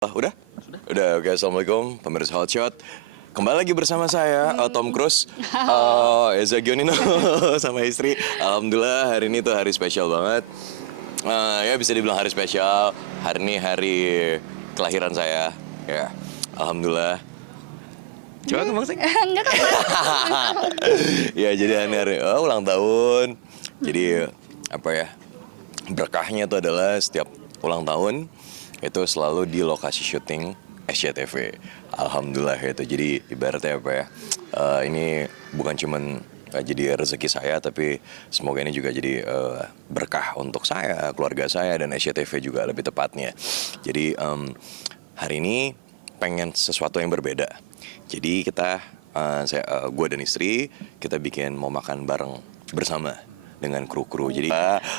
Udah? Udah, oke. Assalamualaikum, pemirsa Hotshot. Kembali lagi bersama saya, Tom Cruise, Eza Gionino sama istri. Alhamdulillah hari ini tuh hari spesial banget. Ya bisa dibilang hari spesial. Hari ini hari kelahiran saya. Ya, Alhamdulillah. Coba ngomong sih. Enggak kan, Mas. Ya jadi hari ulang tahun. Jadi apa ya? Berkahnya tuh adalah setiap ulang tahun itu selalu di lokasi syuting SCTV. Alhamdulillah itu. Jadi ibaratnya apa ya? Ini bukan cuman jadi rezeki saya, tapi semoga ini juga jadi berkah untuk saya, keluarga saya, dan SCTV juga lebih tepatnya. Jadi hari ini pengen sesuatu yang berbeda. Jadi kita, gue dan istri, kita mau makan bareng bersama dengan kru-kru. Jadi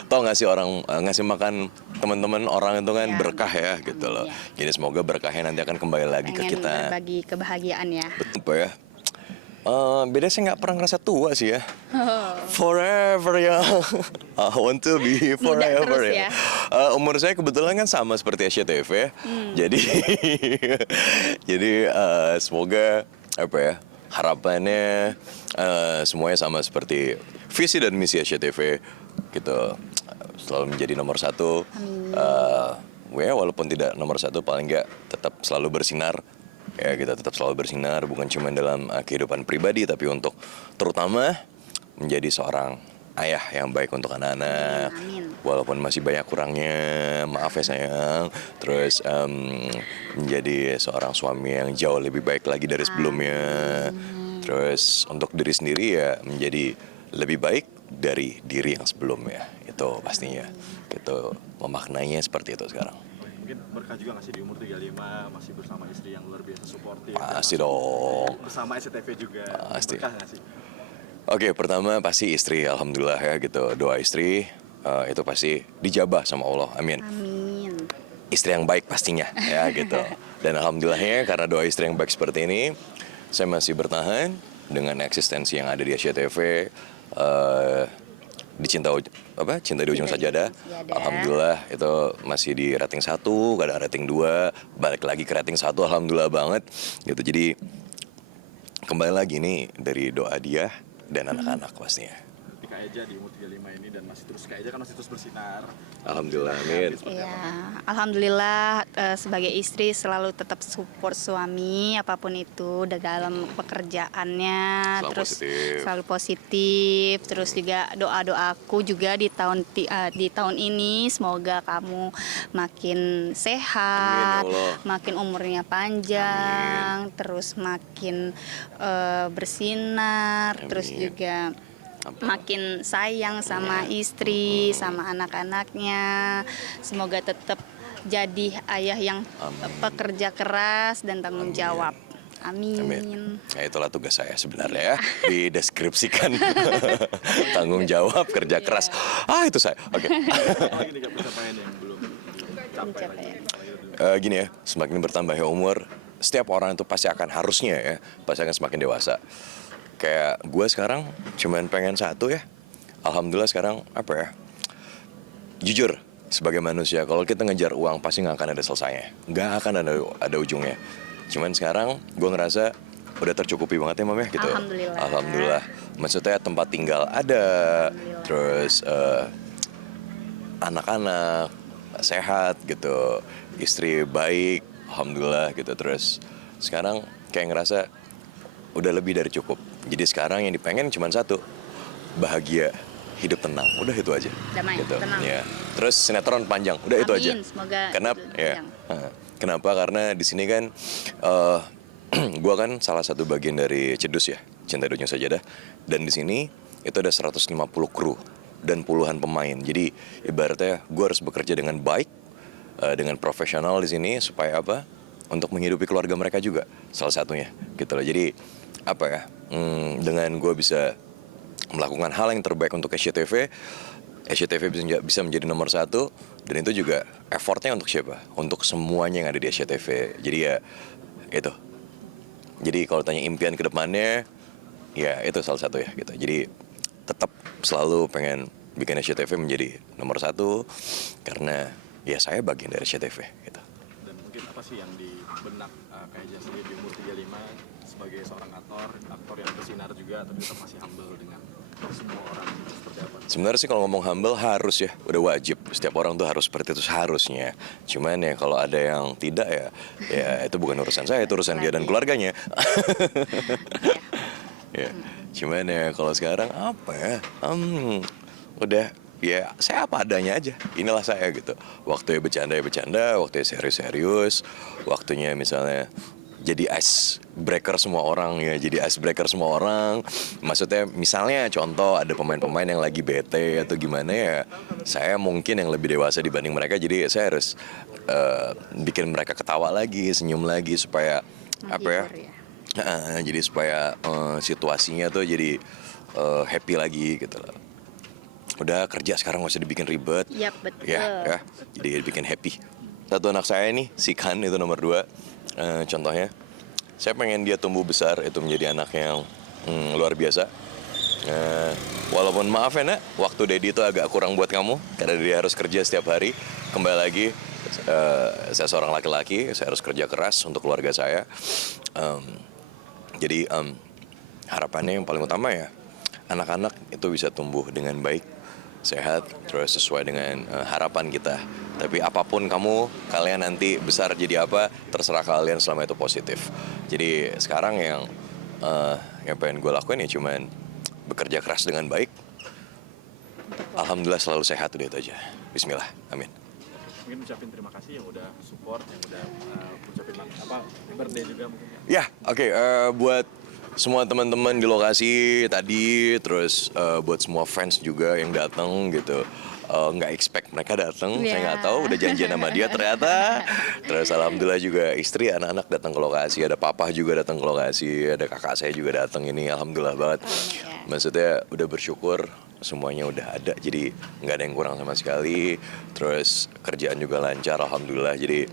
tau gak sih orang ngasih makan teman-teman orang itu kan Ya, berkah ya gitu loh. ya. Jadi semoga berkahnya nanti akan kembali lagi ke Pengen kita. berbagi kebahagiaan ya. Betul Pak ya. Beda sih nggak pernah ngerasa tua sih ya. Forever ya. I want to be forever terus ya. ya. Umur saya kebetulan kan sama seperti SCTV. Jadi semoga apa ya, harapannya semuanya sama seperti visi dan misi SCTV gitu, selalu menjadi nomor satu. Ya walaupun tidak nomor satu, paling nggak tetap selalu bersinar. Ya kita tetap selalu bersinar, bukan cuma dalam kehidupan pribadi, tapi untuk terutama menjadi seorang ayah yang baik untuk anak-anak. Amin. Walaupun masih banyak kurangnya, maaf ya sayang. Terus menjadi seorang suami yang jauh lebih baik lagi dari sebelumnya. Terus untuk diri sendiri ya menjadi lebih baik dari diri yang sebelumnya. Itu pastinya. Itu memaknainya seperti itu sekarang. Mungkin berkah juga nggak sih di umur 35 masih bersama istri yang luar biasa suportif. Pasti dong. Bersama SCTV juga. Pasti. Berkah nggak sih? Oke, pertama pasti istri, alhamdulillah ya gitu. Doa istri itu pasti dijabah sama Allah, amin. Amin. Istri yang baik pastinya ya gitu. Dan alhamdulillahnya karena doa istri yang baik seperti ini, saya masih bertahan dengan eksistensi yang ada di SCTV. Cinta di ujung sajadah. Alhamdulillah itu masih di rating 1, kadang rating 2, balik lagi ke rating 1, alhamdulillah banget gitu. Jadi kembali lagi nih dari doa dia dan anak-anak pastinya. Kak Eja di umur 35 ini dan Kak Eja kan masih terus bersinar. Alhamdulillah, amin. Ya, alhamdulillah sebagai istri selalu tetap support suami apapun itu dalam pekerjaannya, Selalu terus positif. selalu positif, terus juga doa-doaku juga di tahun ini semoga kamu makin sehat, Amin, ya Allah. makin umurnya panjang, terus makin bersinar, terus Amin. juga makin sayang sama istri, sama anak-anaknya. Semoga tetap jadi ayah yang pekerja keras dan tanggung jawab. Amin. Amin. Ya itulah tugas saya sebenarnya ya, dideskripsikan. Tanggung jawab, kerja keras. Itu saya. Oke. Apalagi nih Kak pencapaian yang belum dicapai lagi. Gini ya, semakin bertambahnya umur, setiap orang itu pasti akan harusnya ya, pasti akan semakin dewasa. Kayak gue sekarang cuman pengen satu ya. Alhamdulillah sekarang apa ya, jujur sebagai manusia, kalau kita ngejar uang pasti nggak akan ada selesainya, nggak akan ada ujungnya. Cuman sekarang gue ngerasa udah tercukupi banget ya Mam ya gitu. Alhamdulillah. Maksudnya tempat tinggal ada, terus anak-anak sehat gitu, istri baik, alhamdulillah gitu. Terus sekarang kayak ngerasa udah lebih dari cukup. Jadi sekarang yang dipengen cuma satu, bahagia, hidup tenang, udah itu aja. Damai, gitu. tenang. Ya. Terus sinetron panjang, udah itu aja. Amin, semoga Kenapa? itu Ya. panjang. Kenapa? Karena di sini kan gua kan salah satu bagian dari Cedus ya, Cinta di Ujung Sajadah. Dan di sini itu ada 150 kru dan puluhan pemain. Jadi ibaratnya gue harus bekerja dengan baik, dengan profesional di sini supaya apa? Untuk menghidupi keluarga mereka juga, salah satunya gitu loh. Jadi apa ya? Dengan gue bisa melakukan hal yang terbaik untuk SCTV bisa menjadi nomor satu, dan itu juga effortnya untuk siapa? Untuk semuanya yang ada di SCTV. Jadi ya itu. Jadi kalau tanya impian ke depannya, ya itu salah satu ya gitu. Jadi tetap selalu pengen bikin SCTV menjadi nomor satu karena ya saya bagian dari SCTV gitu. Dan mungkin apa sih sih yang di benak kayak sendiri di umur 35 sebagai seorang aktor yang bersinar juga tapi tetap masih humble dengan semua orang, seperti apa? Sebenarnya sih kalau ngomong humble harus ya, udah wajib. Setiap orang tuh harus seperti itu seharusnya. Cuman ya kalau ada yang tidak ya, ya itu bukan urusan saya, itu urusan dia dan keluarganya. Ya, cuman ya kalau sekarang apa ya? Udah ya saya apa adanya aja. Inilah saya gitu. Waktunya bercanda ya bercanda, waktunya serius-serius, waktunya misalnya jadi ice breaker semua orang ya, jadi ice breaker semua orang. Maksudnya misalnya contoh ada pemain-pemain yang lagi bete atau gimana ya, saya mungkin yang lebih dewasa dibanding mereka, jadi saya harus bikin mereka ketawa lagi, senyum lagi supaya apa ya? Menghibur ya. Jadi supaya situasinya tuh jadi happy lagi gitu loh. Udah kerja sekarang nggak usah dibikin ribet. Yap, betul. Ya, jadi bikin happy. Satu anak saya nih, si Kan itu nomor 2. Contohnya, saya pengen dia tumbuh besar itu menjadi anak yang luar biasa. Walaupun maaf ya nak, waktu Dedi itu agak kurang buat kamu karena dia harus kerja setiap hari. Kembali lagi, saya seorang laki-laki, saya harus kerja keras untuk keluarga saya. Jadi harapannya yang paling utama ya anak-anak itu bisa tumbuh dengan baik, sehat, terus sesuai dengan harapan kita. Tapi apapun kalian nanti besar jadi apa, terserah kalian selama itu positif. Jadi sekarang yang pengen gue lakuin ya cuman bekerja keras dengan baik. Alhamdulillah selalu sehat, udah itu aja. Bismillah, amin. Mungkin ucapin terima kasih yang udah support, yang udah ucapin birthday juga mungkin. Ya, oke. Buat semua teman-teman di lokasi tadi, terus buat semua fans juga yang datang gitu, nggak expect mereka datang, saya nggak tahu, udah janjian sama dia ternyata. Terus alhamdulillah juga istri, anak-anak datang ke lokasi, ada papa juga datang ke lokasi, ada kakak saya juga datang, ini alhamdulillah banget. Maksudnya udah bersyukur semuanya udah ada, jadi nggak ada yang kurang sama sekali. Terus kerjaan juga lancar, alhamdulillah. Jadi